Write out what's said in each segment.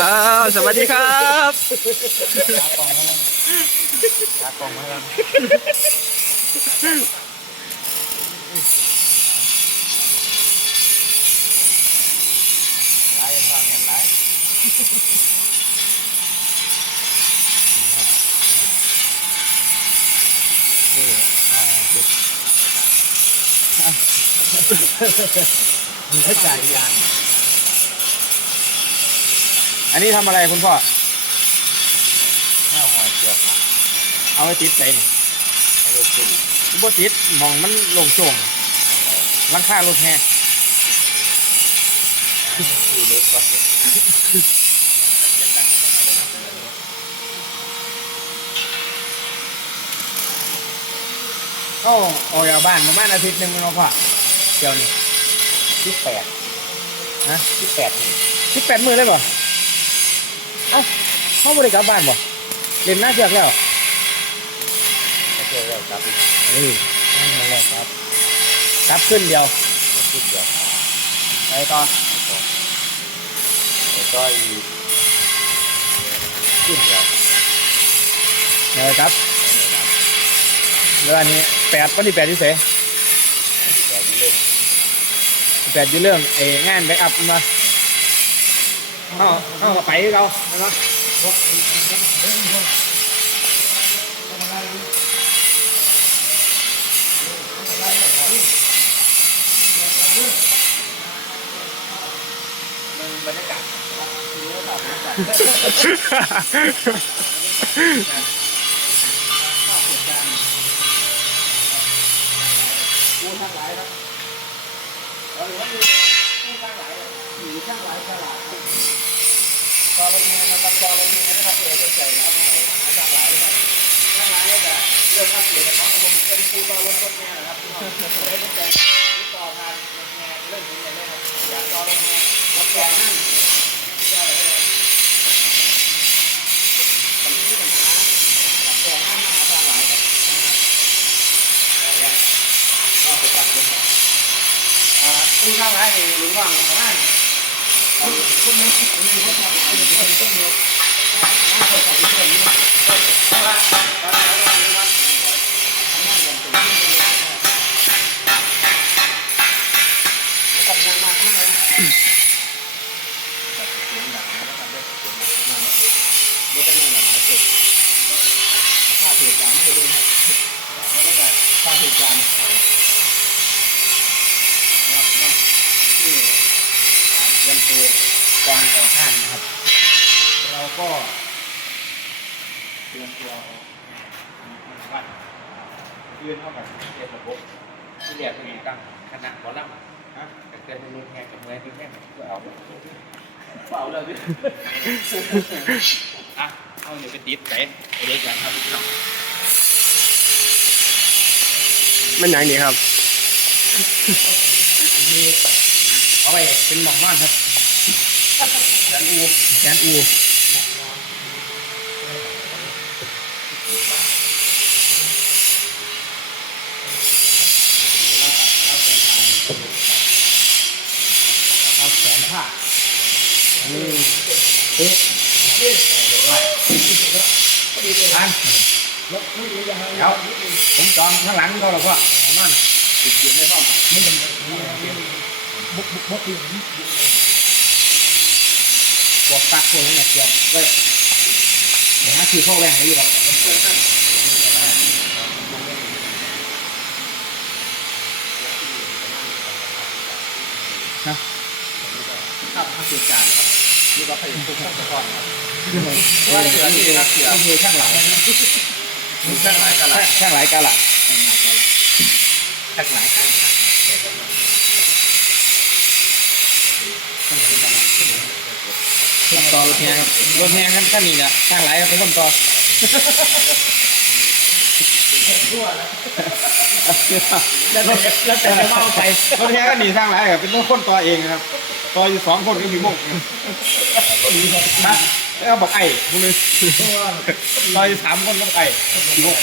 อ้าวสวัสดีครับตากล่องมาแล้วไล่ฟังเงินไล่นี่อ่าเด็ดมีให้จ่ายยาง อันนี้ทำอะไรคุณพ่อ ข้าวหอยเจียวผักเอาไว้ติดใส่นี่เอาไว้ติดบ่ติดหมองมันโลงโจ่งหลังคารถแฮขี่รถก่อนก็ออกจากบ้านประมาณอาทิตย์หนึ่งเนาะพ่อเดี๋ยวนี้ที่แปดนะที่แปดนี่ที่แปดมือเลยบ่ เอ้าเขาบริกลับบ้านบ่เล่นหน้าเชือกแล้วไม่เจอแล้วครับเฮ้ยนั่นแหละครับครับขึ้นเดียวขึ้นเดียวไปต่อแล้วก็อีกขึ้นเดียวเลยครับแล้วอันนี้แปดวันที่แปดที่เสแปดยี่เรื่องแปดยี่เรื่องไอ้งานแบ็กอัพมา เอาเอาไปเราเนาะบรรยากาศกูทั้งหลายครับเราหรือว่ามีกูทั้งหลายมีทั้งหลายตลาด ตอนเรามีนะครับตอนเรามีนะครับเออเป็นใจนะครับหาทั้งหลายนะครับทั้งหลายก็จะเรื่องภาษีนะครับผมเป็นครูตอนรถรถแม่นะครับพี่องได้เป็นใจติดต่องานรถแม่เรื่องนี้เลยนะครับอยากตอนรถแม่รับแจกนั่นคุณข้างไรนี่หรือว่างของนั่นคุณคุณไม่คุณมีคนทำคุณมีคนต้นเดียวน้องคนทำที่ต้นนี้เอาละเอาละเอาละเอาละนั่งอย่างเป็นที่เลยกำลังมาข้างในเสียงดังนะครับเด็กเสียงดังมากไม่ต้องนั่งหลายจุดค่าเหตุการณ์ให้ด้วยครับแล้วก็ค่าเหตุการณ์ นะครับเนาะที่การเตรียมตัวก่อนออกห้างนะครับ เรา ก็เตรียมตัวออกวัดยื่นเข้ากับเรียนระบบที่เรียกเป็นตั้งคณะหมอลำนะแต่เกิดเป็นรุนแห่กับเมื่อยรุ่นแห่ก็เอาเปล่าเลยพี่อะเอาอยู่ไปติดไปไปเด็กกันครับพี่น้องมันอย่างนี้ครับอันนี้เอาไปเป็นหมองม่านครับแสนอูแสนอู เอาแสนผ้าอืมเอ๊ะอันเดี๋ยวผมจองข้างหลังเขาหรอกว่าหมองม่นติดเกียร์ไม่ต้องไม่เป็นบุกบุกบุกอยู่พวกปักพวนี้เนี่ยเกี่ยวไว้เดี๋ยวหาคือพวกแรงให้อยู่หรอกครับ ครับห้าสิบจานครับนี่ก็ผลิตทุกขั้นตอนครับว่าเสือนี่ครับเสือคือช่างหลายช่างหลายกะละช่างหลายกะละช่างหลายกะละช่างหลายกะละคนต่อรถแห่ครับรถแห่กันขั้นนี้เนี่ยช่างหลายครับเป็นคนต่อ แล้วแต่แล้วแต่จะเมาไปรถแห่กันหนีช่างหลายครับเป็นคนต่อเองครับต่ออยู่สองคนก็มีมุกนะแล้วเอาบอกไอ้คนนึงต่ออยู่สามคนก็บอกไอ้มีมุก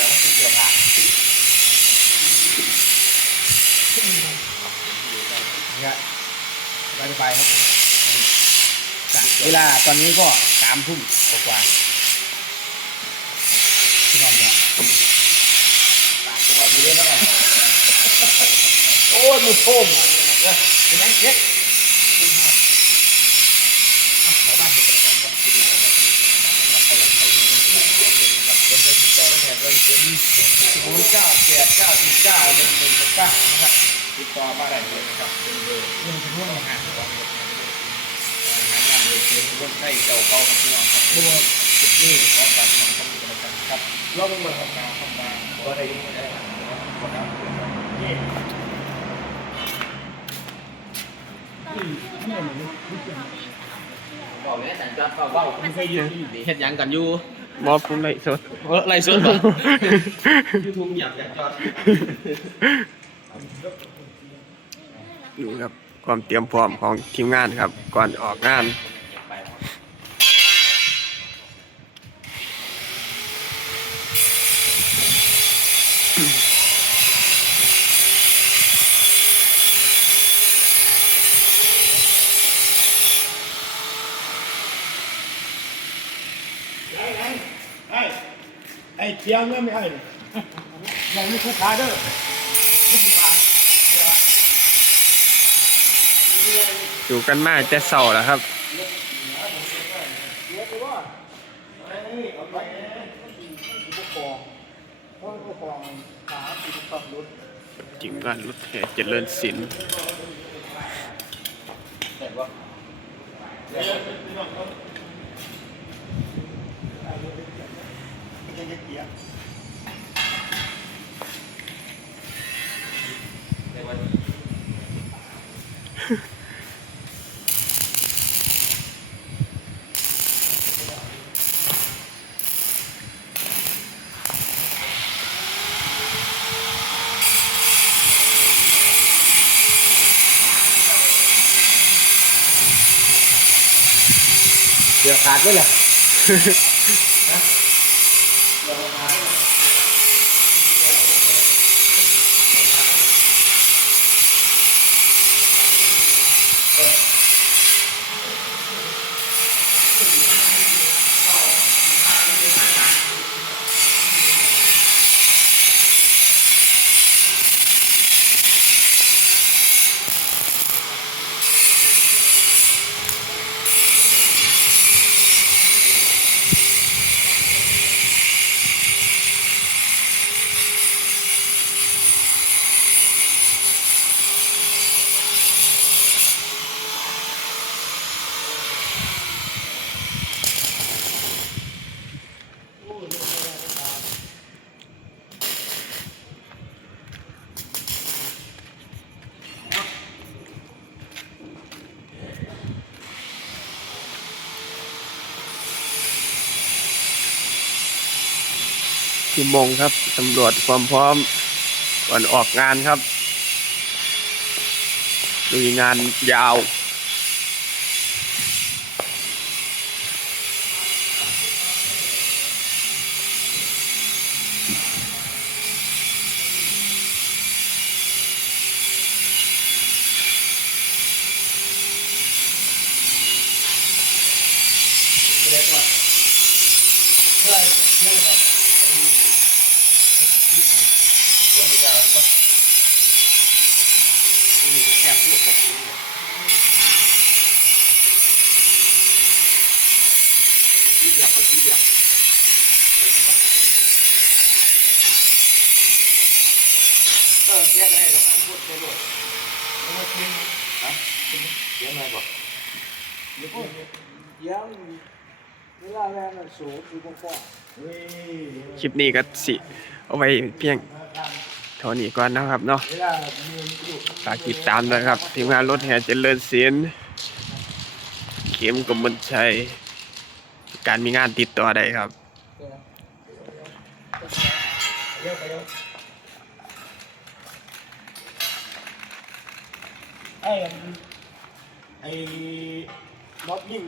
เนี่ยไปไปครับเวลาตอนนี้ก็สามทุ่มกว่าๆที่นอนเนี่ยปากจังหวั ดอยู่เลยนะเนี่ยโอ้ยมือโป่งนี่ยเห็นไหมเช็ดศูนย์เก้าแปดเก้าสี่เก้าหนึ่งหนึ่งเก้านะครับติดต่อมาได้เลยนะครับเป็นเบอร์เรื่องที่ร่วมงานของหางานเลยเป็นคนไข้เจ้าเก่ากับพี่น้องครับด้วยจุดนี้ของการทำต้องมีกันกันครับเราต้องมาทำงานทำงานก็ได้ยังได้ทำก็ได้นี่ บอกแม่สัญจรเฝ้าเฝ้าไม่ใช่ยืนเฮ็ดหยังกันอยู่หมอผมไล่สดเออไรสุดยูทูบหยับหยับจอดดูครับความเตรียมพร้อมของทีมงานครับ ก่อนออกงาน ไอ้ไอ้ เทียเงไม่ให้ยังไม่คู่ค้าเด้อไม่คู่ค้าอยู่กันมากแต่เสาแล้วครับจริงงานรถแห่เจริญศิลป์เดี๋ยวขาดด้วยแหละทีมมงครับตำรวจความพร้อมก่อนออกงานครับลุยงานยาว เออแยกได้แคลิปนี้ก็สิ เอาไว้เพียงเท่านี้ก่อนนะครับเนาะฝากติดตามนะครับ ทีมงานรถแห่เจริญเสียนเข็มกมลชัย การมีงานติดต่อได้ครับไอ้ไอ้ล็อบยิง